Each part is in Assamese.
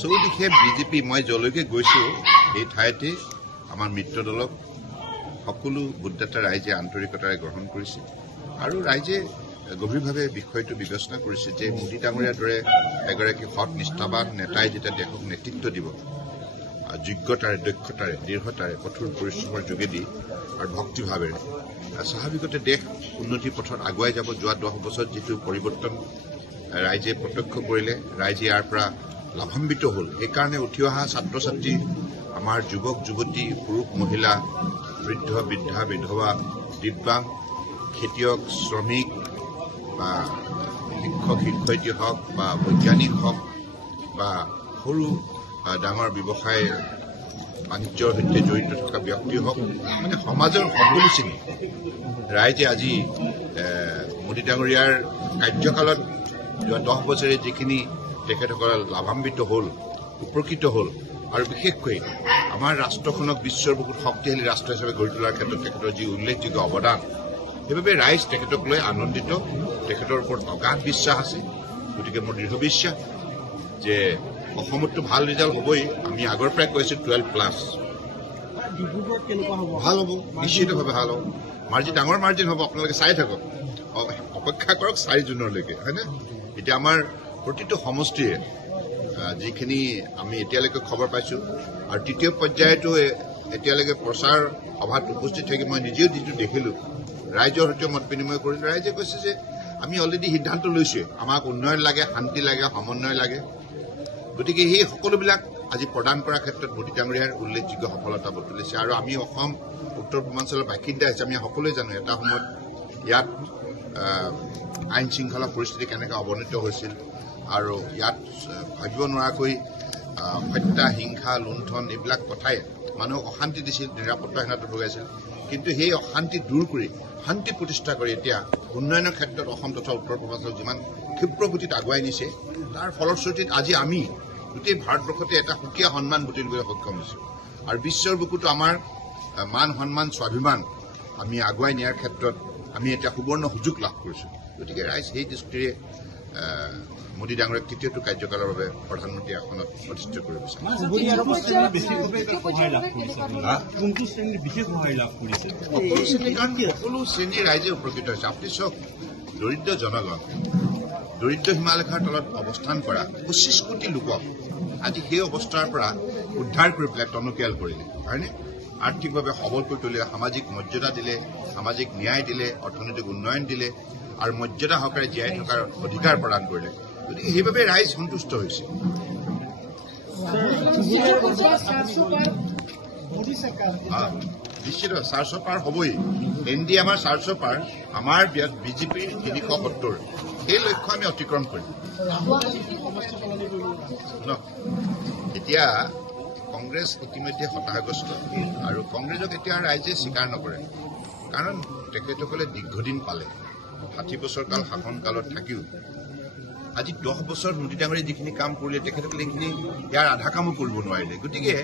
চৌদিশে বিজেপি মই যলৈকে গৈছো এই ঠাইতে আমাৰ মিত্ৰ দলক সকলো ভোটদাতা ৰাইজে আন্তৰিকতাৰে গ্ৰহণ কৰিছে আৰু ৰাইজে গভীৰভাৱে বিষয়টো বিবেচনা কৰিছে যে মোদী ডাঙৰীয়াৰ দৰে এগৰাকী সৎ নিষ্ঠাবান নেতাই যেতিয়া দেশক নেতৃত্ব দিব যোগ্যতাৰে দক্ষতাৰে দৃঢ়তাৰে কঠোৰ পৰিশ্ৰমৰ যোগেদি আৰু ভক্তিভাৱেৰে স্বাভাৱিকতে দেশ উন্নতিৰ পথত আগুৱাই যাব। যোৱা 10 বছৰত যিটো পৰিৱৰ্তন ৰাইজে প্ৰত্যক্ষ কৰিলে ৰাইজে ইয়াৰ পৰা লাভান্বিত হল। সেইকাৰণে উঠি অহা ছাত্ৰ ছাত্ৰী আমাৰ যুৱক যুৱতী পুৰুষ মহিলা বৃদ্ধ বৃদ্ধা বিধৱা দিব্যাংগ খেতিয়ক শ্ৰমিক বা শিক্ষক শিক্ষয়িত্ৰী হওক বা বৈজ্ঞানিক হওক বা সৰু ডাঙৰ ব্যৱসায় বাণিজ্যৰ সৈতে জড়িত থকা ব্যক্তি হওক মানে সমাজৰ সকলো শ্ৰেণী ৰাইজে আজি মোদী ডাঙৰীয়াৰ কাৰ্যকালত যোৱা 10 বছৰে যিখিনি তেখেতসকল লাভান্বিত হল উপকৃত হল আৰু বিশেষকৈ আমাৰ ৰাষ্ট্ৰখনক বিশ্বৰ বহুত শক্তিশালী ৰাষ্ট্ৰ হিচাপে গঢ়ি তোলাৰ ক্ষেত্ৰত তেখেতৰ যি উল্লেখযোগ্য অৱদান সেইবাবে ৰাইজ তেখেতক লৈ আনন্দিত। তেখেতৰ ওপৰত অগাধ বিশ্বাস আছে। গতিকে মোৰ দৃঢ় বিশ্বাস যে অসমতো ভাল ৰিজাল্ট হ'বই। আমি আগৰ পৰাই কৈছোঁ 12+। ভাল হ'ব, নিশ্চিতভাৱে ভাল হ'ব। মাৰ্জিন ডাঙৰ মাৰ্জিন হ'ব। আপোনালোকে চাই থাকক, অপেক্ষা কৰক 4 জুনলৈকে, হয়নে? এতিয়া আমাৰ প্ৰতিটো সমষ্টিৰে যিখিনি আমি এতিয়ালৈকে খবৰ পাইছোঁ আৰু তৃতীয় পৰ্যায়তো এতিয়ালৈকে প্ৰচাৰ সভাত উপস্থিত থাকি মই নিজেও যিটো দেখিলোঁ ৰাইজৰ সৈতে মত বিনিময় কৰিলোঁ। ৰাইজে কৈছে যে আমি অলৰেডি সিদ্ধান্ত লৈছোঁ, আমাক উন্নয়ন লাগে, শান্তি লাগে, সমন্বয় লাগে। গতিকে সেই সকলোবিলাক আজি প্ৰদান কৰাৰ ক্ষেত্ৰত মোদী ডাঙৰীয়াৰ উল্লেখযোগ্য সফলতা তুলিছে। আৰু আমি অসম উত্তৰ পূৰ্বাঞ্চলৰ বাসিন্দা হিচাপে আমি সকলোৱে জানো এটা সময়ত ইয়াত আইন শৃংখলা পৰিস্থিতি কেনেকৈ অৱনীত হৈছিল আৰু ইয়াত ভাবিব নোৱাৰাকৈ হত্যা হিংসা লুণ্ঠন এইবিলাক কথাই মানুহক অশান্তি দিছিল, নিৰাপত্তাহীনতাত ভোগাইছিল। কিন্তু সেই অশান্তি দূৰ কৰি শান্তি প্ৰতিষ্ঠা কৰি এতিয়া উন্নয়নৰ ক্ষেত্ৰত অসম তথা উত্তৰ পূৰ্বাঞ্চল যিমান ক্ষিপ্ৰ গতিত আগুৱাই নিছে তাৰ ফলশ্ৰুতিত আজি আমি গোটেই ভাৰতবৰ্ষতে এটা সুকীয়া সন্মান বুটলিবলৈ সক্ষম হৈছোঁ আৰু বিশ্বৰ বুকুতো আমাৰ মান সন্মান স্বাভিমান আমি আগুৱাই নিয়াৰ ক্ষেত্ৰত আমি এতিয়া সুবৰ্ণ সুযোগ লাভ কৰিছোঁ। গতিকে ৰাইজ সেই দৃষ্টিৰে মোদী ডাঙৰীয়াক তৃতীয়টো কাৰ্যকালৰ বাবে প্ৰধানমন্ত্ৰী আসনত অধিষ্ঠিত কৰিব বিচাৰে। সকলো শ্ৰেণীৰ ৰাইজে উপকৃত হৈছে। আপুনি চাওক, দৰিদ্ৰ জনগণ, দৰিদ্ৰ সীমাৰেখাৰ তলত অৱস্থান কৰা 25 কোটি লোকক আজি সেই অৱস্থাৰ পৰা উদ্ধাৰ কৰি পেলাই টনকিয়াল কৰিলে, হয়নে? আৰ্থিকভাৱে সবল কৰি তুলিলে, সামাজিক মৰ্যাদা দিলে, সামাজিক ন্যায় দিলে, অৰ্থনৈতিক উন্নয়ন দিলে আৰু মৰ্যাদা সহকাৰে জীয়াই থকাৰ অধিকাৰ প্ৰদান কৰিলে। গতিকে সেইবাবে ৰাইজ সন্তুষ্ট হৈছে। নিশ্চিত 400 পাৰ হ'বই। এনডি আমাৰ 400 পাৰ, আমাৰ বিজেপিৰ 370। সেই লক্ষ্য আমি অতিক্ৰম কৰিম। এতিয়া কংগ্ৰেছ ইতিমধ্যে হতাশাগ্ৰস্ত আৰু কংগ্ৰেছক এতিয়া ৰাইজে স্বীকাৰ নকৰে কাৰণ তেখেতসকলে দীৰ্ঘদিন পালে 60 বছৰ কাল শাসনকালত থাকিও আজি 10 বছৰ মোদী ডাঙৰীয়ে যিখিনি কাম কৰিলে তেখেতসকলে এইখিনি ইয়াৰ আধা কামো কৰিব নোৱাৰিলে গতিকে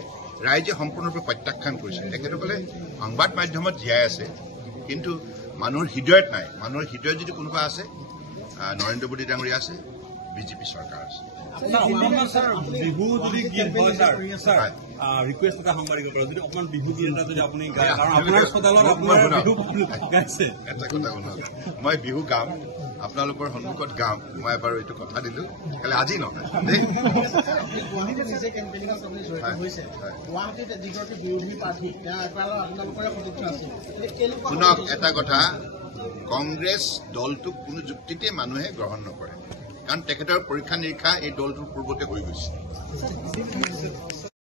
ৰাইজে সম্পূৰ্ণৰূপে প্ৰত্যাখ্যান কৰিছে তেখেতসকলে সংবাদ মাধ্যমত জীয়াই আছে কিন্তু মানুহৰ হৃদয়ত নাই মানুহৰ হৃদয়ত যদি কোনোবা আছে নৰেন্দ্ৰ মোদী ডাঙৰীয়া আছে বিজেপি চৰকাৰ আছে বিহু যদি গীত হয় স্যাৰ ৰিকুৱেষ্ট এটা সাংবাদিকৰ পৰা যদি অকণমান বিহু গীত এটা যদি আপুনি গায় কাৰণ আপোনাৰ চোতালত আপোনাৰ বিহু গাইছে এটা কথা শুনক মই বিহু গাম আপোনালোকৰ সন্মুখত গাম মই এবাৰ এইটো কথা দিলো খালি আজি নহয় দেই শুনক এটা কথা কংগ্ৰেছ দলটোক কোনো যুক্তিতে মানুহে গ্ৰহণ নকৰে কাৰণ তেখেতৰ পৰীক্ষা নিৰীক্ষা এই দলটোৰ পূৰ্বতে হৈ গৈছে